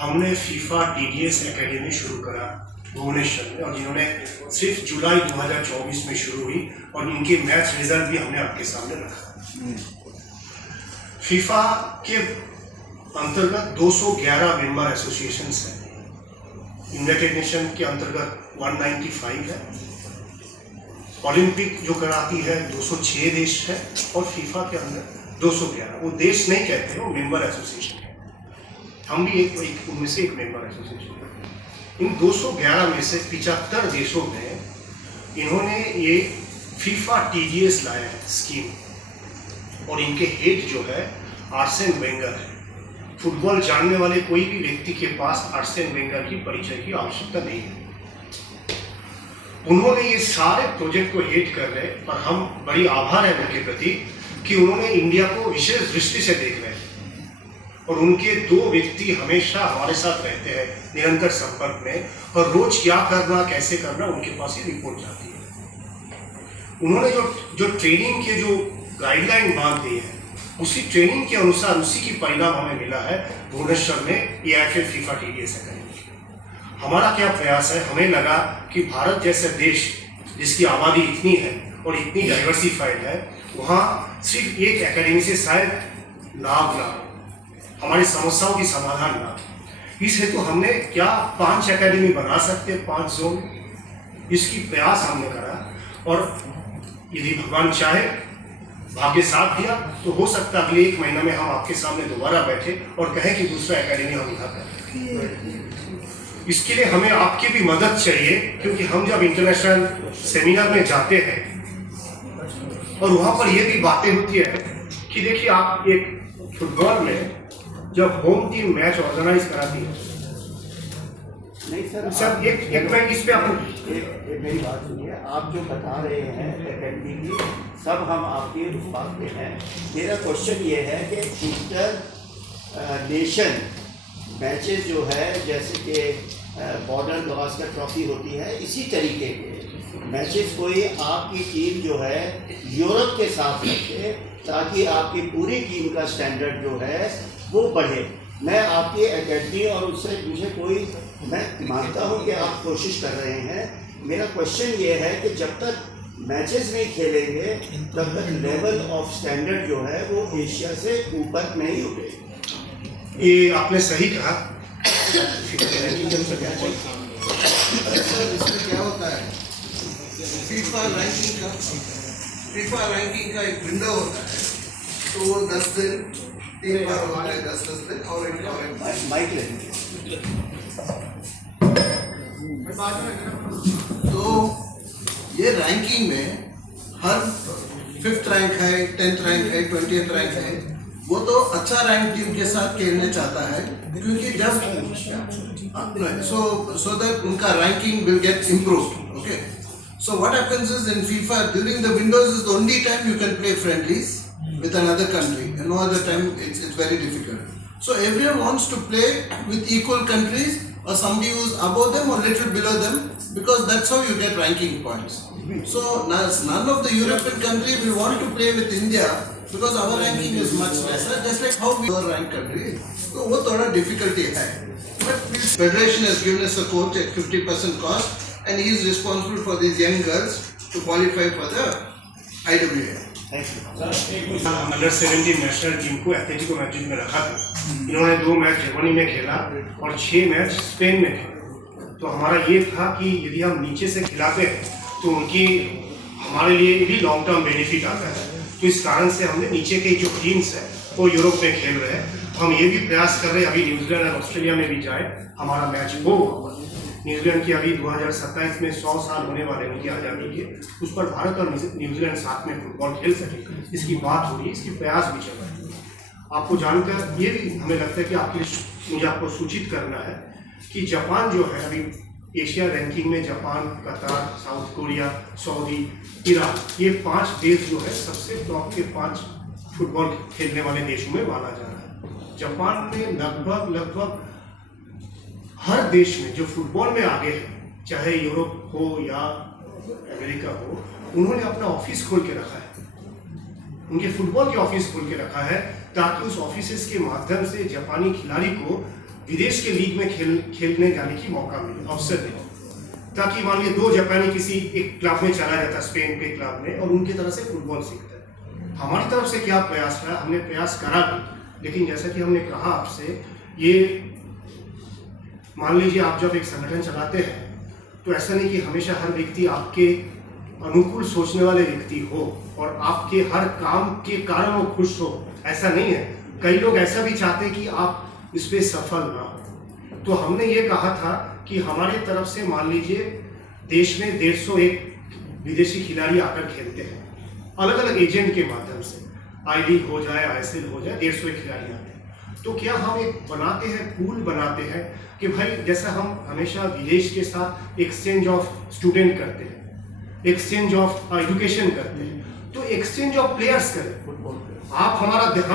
हमने FIFA TDS academy शुरू करा भुवनेश्वर में, और जिन्होंने सिर्फ जुलाई 2024 में शुरू हुई, और इनके मैच रिजल्ट भी हमने आपके सामने रखा। फीफा के अंतर्गत 211 मेंबर एसोसिएशंस हैं। यूनाइटेड नेशन के अंतर्गत 195 है। ओलंपिक जो कराती है 206 देश है, और फीफा के अंदर 211। वो देश नहीं कहते, वो मेंबर एसोसिएशन है। हम भी एक उनमें से एक मेंबर एसोसिएशन है। इन 211 में से 75 देशों में इन्होंने ये फीफा टीडीएस लाया है स्कीम, और इनके हेड जो है आर्सेन वेंगर है। फुटबॉल जानने वाले कोई भी व्यक्ति के पास आर्सेन वेंगर की परिचय की आवश्यकता नहीं है। उन्होंने ये सारे प्रोजेक्ट को हेड कर रहे, और हम बड़ी आभार है उनके प्रति कि उन्होंने इंडिया को विशेष दृष्टि से देख रहे हैं, और उनके 2 व्यक्ति हमेशा हमारे साथ रहते हैं निरंतर संपर्क में, और रोज क्या करना कैसे करना उनके पास ही रिपोर्ट जाती है। उन्होंने जो ट्रेनिंग के जो गाइडलाइन बांध दी है, उसी ट्रेनिंग के अनुसार उसी की परिणाम हमें मिला है भुवनेश्वर में AIFF फीफा टीडीएस एकेडमी। हमारा क्या प्रयास है, हमें लगा कि भारत जैसे देश जिसकी आबादी इतनी है और इतनी डाइवर्सिफाइड है, वहाँ सिर्फ एक एकेडमी से शायद लाभ ना, हमारी समस्याओं की समाधान ना। इस हेतु हमने क्या 5 एकेडमी बना सकते, 5 जोन, इसकी प्रयास हमने करा, और यदि भगवान चाहे, भाग्य साथ दिया, तो हो सकता है अगले 1 महीना में हम आपके सामने दोबारा बैठे और कहें कि दूसरा एकेडमी हम यहाँ करें। इसके लिए हमें आपकी भी मदद चाहिए, क्योंकि हम जब इंटरनेशनल सेमिनार में जाते हैं और वहाँ पर ये भी बातें होती है कि देखिए, आप एक फुटबॉल में जब होम टीम मैच ऑर्गेनाइज कराती है, नहीं सर, सर एक मिनट इस पे आप मेरी बात सुनिए। आप जो बता रहे हैं एकेडमी की, सब हम आपकी बात पे हैं। मेरा क्वेश्चन ये है कि इंटर नेशन मैचेस जो है, जैसे कि बॉर्डर गवास्कर ट्रॉफी होती है, इसी तरीके के मैचेस कोई आपकी टीम जो है यूरोप के साथ रखे, ताकि आपकी पूरी टीम का स्टैंडर्ड जो है वो बढ़े। मैं आपकी एकेडमी और उससे मुझे कोई, मैं मानता हूं कि आप कोशिश कर रहे हैं। मेरा क्वेश्चन ये है कि जब तक मैचेस नहीं खेलेंगे, तब तक लेवल ऑफ स्टैंडर्ड जो है वो एशिया से ऊपर नहीं उठेगा। ये आपने सही कहा। इसमें क्या होता है, फीफा रैंकिंग का एक विंडो होता है, तो वो 10 दिन 3 बार होता है, 10 दिन, और एक माइक लेंगे। तो ये रैंकिंग में हर 5th रैंक है, 10th रैंक है, 20th रैंक है, वो तो अच्छा रैंक टीम के साथ खेलने चाहता है, क्योंकि जब so that उनका ranking will get improved. Okay, so what happens is in FIFA during the windows is the only time you can play friendlies with another country, and no other time it's very difficult. So everyone wants to play with equal countries, or somebody who's above them or little below them, because that's how you get ranking points. So none of the European countries will want to play with India, because our ranking is much lesser, just like how we are ranked country. So वो थोड़ा difficulty है. But this federation has given us a coach at 50% cost, and he is responsible for these young girls to qualify for the IWA. Under 17 national team को Atletico Madrid में रखा था। इन्होंने 2 match Germany में खेला और 6 match Spain में खेला। तो हमारा ये था कि यदि हम नीचे से खिलाते हैं तो उनकी हमारे लिए भी लॉन्ग टर्म बेनिफिट आता है। तो इस कारण से हमने नीचे के जो टीम्स हैं वो यूरोप में खेल रहे हैं। हम ये भी प्रयास कर रहे हैं अभी न्यूजीलैंड और ऑस्ट्रेलिया में भी जाए, हमारा मैच हो। न्यूजीलैंड की अभी 2027 में 100 साल होने वाले उनकी आज़ादी के, उस पर भारत और न्यूजीलैंड साथ में फुटबॉल खेल सके, इसकी बात हो रही है, इसकी प्रयास भी चल रहे हैं। आपको जानकर ये भी हमें लगता है कि आपके मुझे आपको सूचित करना है कि जापान जो है अभी एशिया रैंकिंग में, जापान, कतार, साउथ कोरिया, सऊदी, ईरान, ये 5 देश जो है सबसे टॉप के 5 फुटबॉल खेलने वाले देशों में माना जा रहा है। जापान में लगभग हर देश में जो फुटबॉल में आगे है, चाहे यूरोप हो या अमेरिका हो, उन्होंने अपना ऑफिस खोल के रखा है, उनके फुटबॉल के ऑफिस खोल के रखा है, ताकि उस ऑफिस के माध्यम से जापानी खिलाड़ी को विदेश के लीग में खेलने जाने की मौका मिले, अवसर मिले, ताकि मान लीजिए 2 जापानी किसी एक क्लब में चला जाता, स्पेन के क्लब में, और उनकी तरह से फुटबॉल सीखता है। हमारी तरफ से क्या प्रयास रहा, हमने प्रयास करा भी, लेकिन जैसा कि हमने कहा आपसे, ये मान लीजिए आप जब एक संगठन चलाते हैं तो ऐसा नहीं कि हमेशा हर व्यक्ति आपके अनुकूल सोचने वाले व्यक्ति हो और आपके हर काम के कारण वो खुश हो, ऐसा नहीं है। कई लोग ऐसा भी चाहते हैं कि आप इस पे सफल ना हो। तो हमने ये कहा था कि हमारे तरफ से मान लीजिए देश में 151 विदेशी खिलाड़ी आकर खेलते हैं, अलग अलग एजेंट के माध्यम से, आई लीग हो जाए, ISL हो जाए, 151 खिलाड़ी आते हैं। तो क्या हम एक बनाते हैं, पूल बनाते हैं कि भाई जैसा हम हमेशा विदेश के साथ एक्सचेंज ऑफ स्टूडेंट करते हैं, एक्सचेंज ऑफ एजुकेशन करते हैं, तो एक्सचेंज ऑफ प्लेयर्स करें। आप हम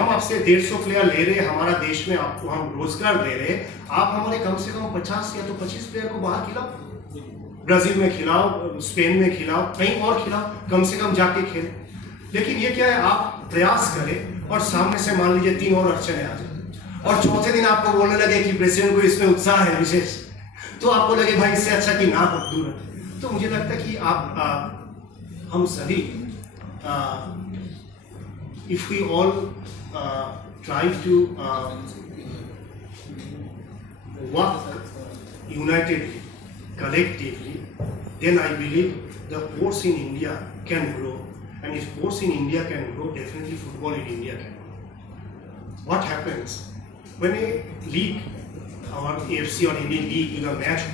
आपसे 150 प्लेयर ले रहे हैं, हमारा देश में आपको हम रोजगार दे रहे हैं, आप हमारे कम से कम 50 या तो 25 प्लेयर को बाहर खिलाओ, ब्राजील में खिलाओ, स्पेन में खिलाओ, कहीं और खिलाओ, कम से कम जाके खेलें। लेकिन ये क्या है, आप प्रयास करें और सामने से मान लीजिए 3 और अड़चने आ जाए और चौथे दिन आपको बोलने लगे कि प्रेसिडेंट को इसमें उत्साह है विशेष, तो आपको लगे भाई इससे अच्छा कि ना हो, दूर है। तो मुझे लगता है कि हम सभी if we all try to work unitedly, collectively, then I believe the sports in India can grow, and if sports in India can grow, definitely football in India can grow. What happens when a league or AFC or any league in a match